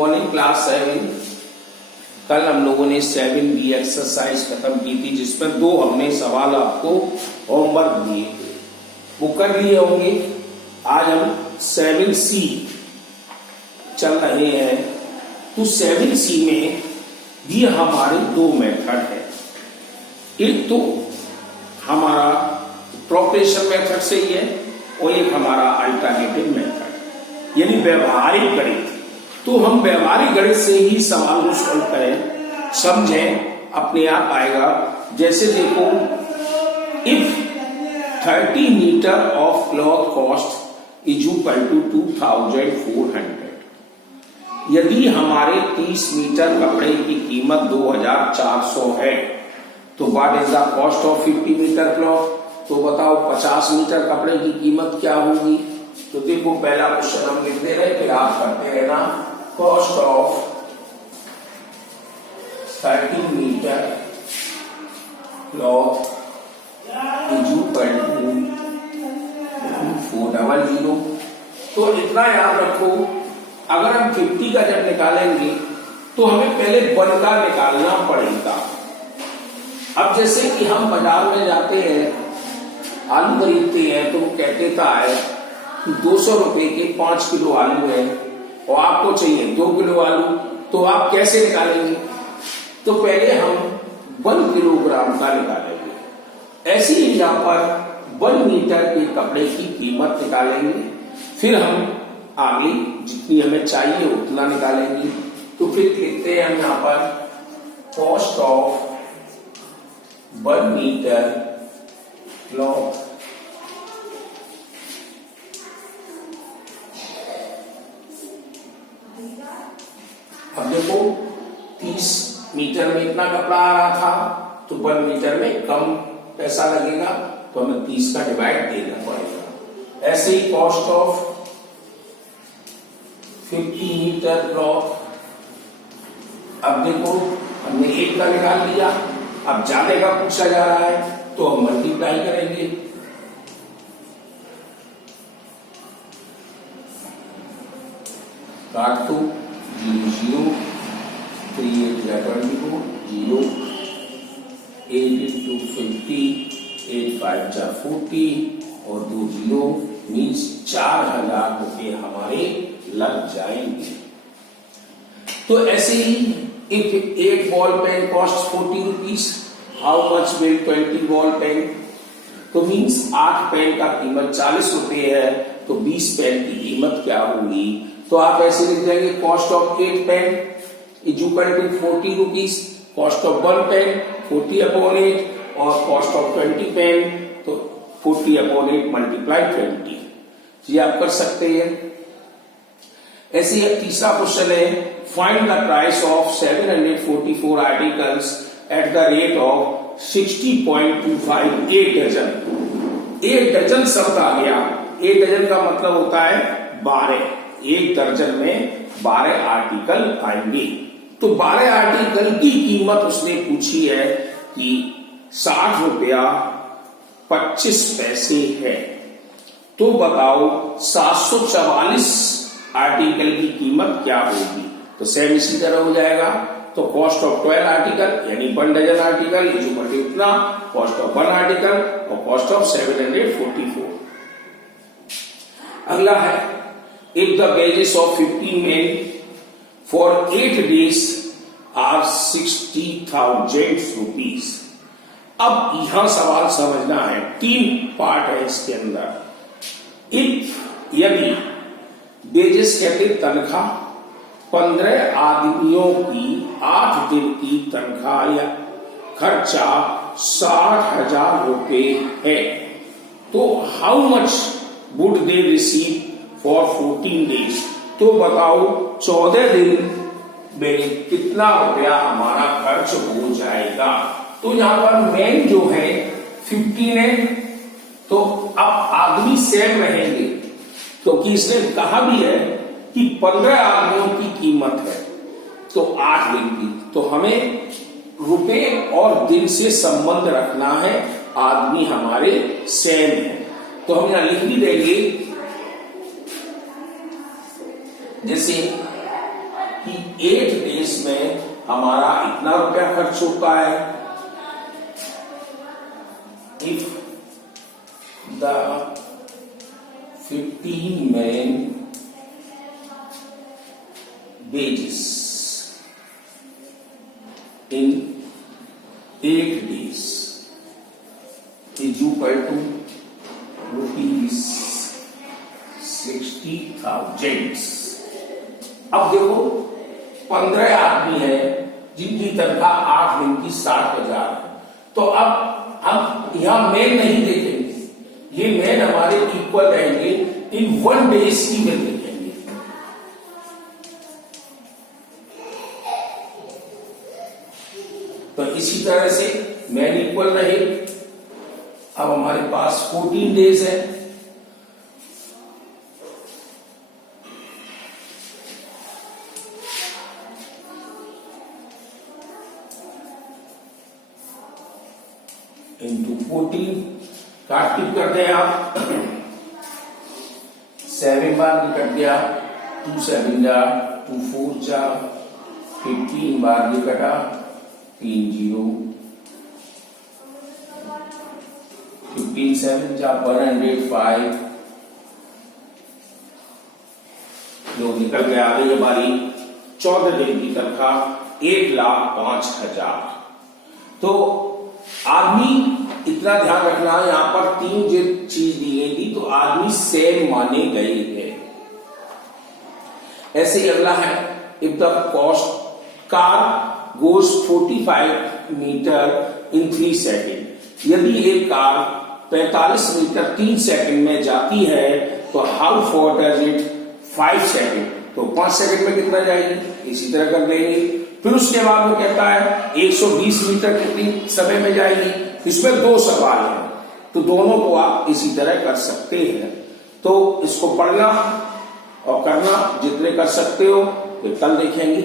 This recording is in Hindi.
Morning class 7। कल हम लोगों ने 7B एक्सरसाइज खत्म की थी, जिसमें 2 हमने सवाल आपको होमवर्क दिए थे, वो कर लिए होंगे। आज हम 7C चल रहे हैं। तो 7C में भी हमारे 2 मेथड है। एक तो हमारा प्रोपरेशन मेथड से ही है और एक हमारा अल्टरनेटिव मेथड, यानी व्यवहारिक गणित। तो हम व्यवहारिक गणित से ही सवाल को सॉल्व करें, समझें, अपने आप आएगा। जैसे देखो, if 30 metre of cloth cost is equal to 2400, यदि हमारे 30 मीटर कपड़े की कीमत 2400 है, तो what is the cost of 50 metre cloth? तो बताओ 50 मीटर कपड़े की कीमत क्या होगी? तो देखो, पहला क्वेश्चन हम लिख दे रहे, फिर आप करते रहना। Cost of 30 metre cloth is equal to 400। तो इतना याद रखो, अगर हम 50 का जब निकालेंगे तो हमें पहले 1 का निकालना पड़ेगा। अब जैसे कि हम बाजार में जाते हैं, आलू खरीदते हैं, तो वो कहते है कि 200 रुपए के 5 किलो आलू है और आपको चाहिए 2 किलो आलू, तो आप कैसे निकालेंगे? तो पहले हम 1 किलोग्राम का निकालेंगे। ऐसे ही यहाँ पर 1 मीटर के कपड़े की कीमत निकालेंगे, फिर हम आगे जितनी हमें चाहिए उतना निकालेंगे। तो फिर लिखते हैं हम यहाँ पर कॉस्ट ऑफ 1 मीटर क्लॉथ अब देखो, 30 मीटर में इतना कपड़ा आ रहा था, तो 1 मीटर में कम पैसा लगेगा, तो हमें 30 का डिवाइड देना पड़ेगा। ऐसे ही कॉस्ट ऑफ 50 मीटर क्लॉथ, अब देखो हमने 1 का निकाल लिया, अब ज्यादा का पूछा जा रहा है तो हम मल्टीप्लाई करेंगे। काट दो, 0 3 8 24 0 8 into 50 8 5 जा 40 और 2 0 मीन्स 4000 रुपये हमारे लग जाएंगे। तो ऐसे ही if 8 ball pen cost 40 rupees, how much will 20 ball pen? तो मीन्स 8 पेन का कीमत 40 रुपए है, तो 20 पेन की कीमत क्या होगी? तो आप ऐसे लिख देंगे, cost of 8 pen is equal to 40 rupees, cost of 1 pen 40/8 और कॉस्ट ऑफ 20 पेन तो 40/8 मल्टीप्लाई 20। ये आप कर सकते हैं। ऐसे ही तीसरा क्वेश्चन है, find the price of 744 articles at the rate of 60.25 1 dozen. 1 dozen शब्द आ गया। 1 डजन का मतलब होता है 12। 1 दर्जन में 12 आर्टिकल आएंगे। तो 12 आर्टिकल की कीमत उसने पूछी है कि 60 रुपया 25 पैसे है। तो बताओ 744 आर्टिकल की कीमत क्या होगी? तो सेम इसी तरह हो जाएगा। तो कॉस्ट ऑफ 12 आर्टिकल यानी 1 dozen article is equal to इतना, कॉस्ट ऑफ 1 आर्टिकल और कॉस्ट ऑफ 744। अगला है, if the wages of 15 men for 8 days are 60,000 rupees. अब यहां सवाल समझना है, 3 पार्ट है इसके अंदर। इफ यदि वेजेस कहते तनख्वाह, 15 आदमियों की 8 दिन की तनख्वाह या खर्चा 60,000 रुपए है, तो how much would they receive for 14 days? तो बताओ 14 दिन में कितना रुपया हमारा खर्च हो जाएगा? तो यहां पर मेन जो है 15 है, तो अब आदमी सेम रहेंगे, क्योंकि इसने कहा भी है कि 15 आदमियों की कीमत है तो 8 दिन की, तो हमें रुपए और दिन से संबंध रखना है, आदमी हमारे सेम है। तो हम यहां लिख भी देंगे, जैसे कि 8 डेज में हमारा इतना रुपया खर्च होता है। If the 15 men wages in 8 days is equal to ₹60,000। अब देखो 15 आदमी हैं जिनकी तनख्वाह 8 दिन की 60,000 है। तो अब हम यहां मेन नहीं देखेंगे, ये मेन हमारे इक्वल रहेंगे इन 1 डेज की में देखेंगे। तो इसी तरह से मेन इक्वल रहे। अब हमारे पास 14 डेज है। इंटू 14 काट करते हैं आप 7 बार कट गया, 2 7 जा 2 4 जा, 15 बार ये कटा 3 0, 15 7 जा 105 जो निकल गया। आगे हमारी 14 दिन की तनख्वाह 1,05,000। तो आदमी इतना ध्यान रखना है, यहां पर 3 जो चीज दी गई थी तो आदमी सेम माने गए हैं। ऐसे ही अगला है, if the cost car goes 45 metre in 3 second, यदि एक कार 45 मीटर 3 सेकंड में जाती है तो how for does it 5 second, तो 5 सेकंड में कितना जाएगी, इसी तरह कर देंगे। फिर उसके बाद वो कहता है 120 मीटर कितनी समय में जाएगी। इसमें 2 सवाल हैं, तो दोनों को आप इसी तरह कर सकते हैं। तो इसको पढ़ना और करना जितने कर सकते हो, तो कल देखेंगे।